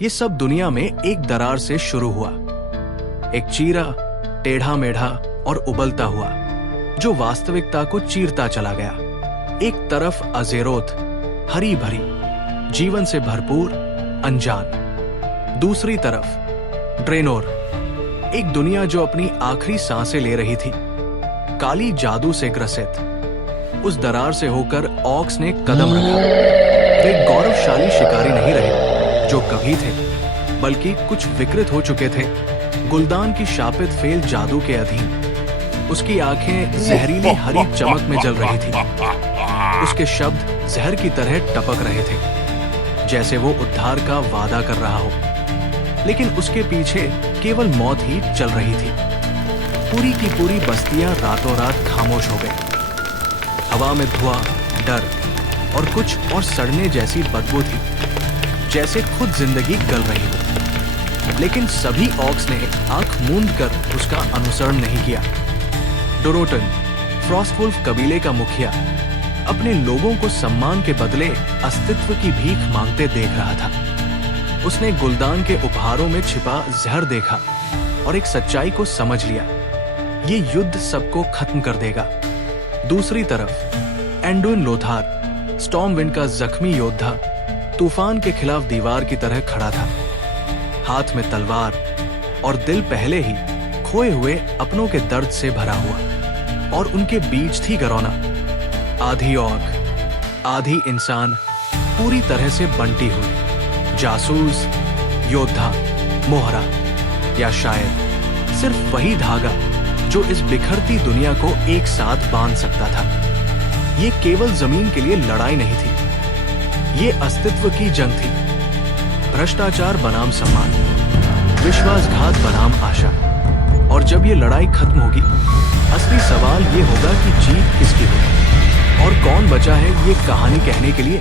ये सब दुनिया में एक दरार से शुरू हुआ, एक चीरा, टेढ़ा मेढ़ा और उबलता हुआ जो वास्तविकता को चीरता चला गया। एक तरफ अजेरोथ, हरी भरी, जीवन से भरपूर, अनजान। दूसरी तरफ ड्रेनोर, एक दुनिया जो अपनी आखिरी सांसें ले रही थी, काली जादू से ग्रसित। उस दरार से होकर ऑक्स ने कदम रखा। वे गौरवशाली शिकारी नहीं रहे जो कभी थे, बल्कि कुछ विकृत हो चुके थे, गुलदान की शापित फेल जादू के अधीन। उसकी आंखें जहरीली हरी चमक में जल रही थी। उसके शब्द जहर की तरह टपक रहे थे, जैसे वो उद्धार का वादा कर रहा हो, लेकिन उसके पीछे केवल मौत ही चल रही थी। पूरी की पूरी बस्तियां रातों रात खामोश हो गई। हवा में धुआं, डर और कुछ और सड़ने जैसी बदबू थी, जैसे खुद जिंदगी गल रही हो। लेकिन सभी ऑक्स ने आंख मूंद कर उसका अनुसरण नहीं किया। डोरोटन, फ्रॉस्टवुल्फ कबीले का मुखिया, अपने लोगों को सम्मान के बदले अस्तित्व की भीख मांगते देख रहा था। उसने गुलदान के उपहारों में छिपा जहर देखा और एक सच्चाई को समझ लिया, ये युद्ध सबको खत्म कर देगा। दूसरी तरफ एंडुइन लोथार, स्टॉर्मविंड का जख्मी योद्धा, तूफान के खिलाफ दीवार की तरह खड़ा था, हाथ में तलवार और दिल पहले ही खोए हुए अपनों के दर्द से भरा हुआ। और उनके बीच थी गरौना, आधी ऑर्क, आधी इंसान, पूरी तरह से बंटी हुई। जासूस, योद्धा, मोहरा, या शायद सिर्फ वही धागा जो इस बिखरती दुनिया को एक साथ बांध सकता था। ये केवल जमीन के लिए लड़ाई नहीं थी, ये अस्तित्व की जंग थी। भ्रष्टाचार बनाम सम्मान, विश्वासघात बनाम आशा। और जब ये लड़ाई खत्म होगी, असली सवाल ये होगा कि जीत किसकी होगी और कौन बचा है ये कहानी कहने के लिए।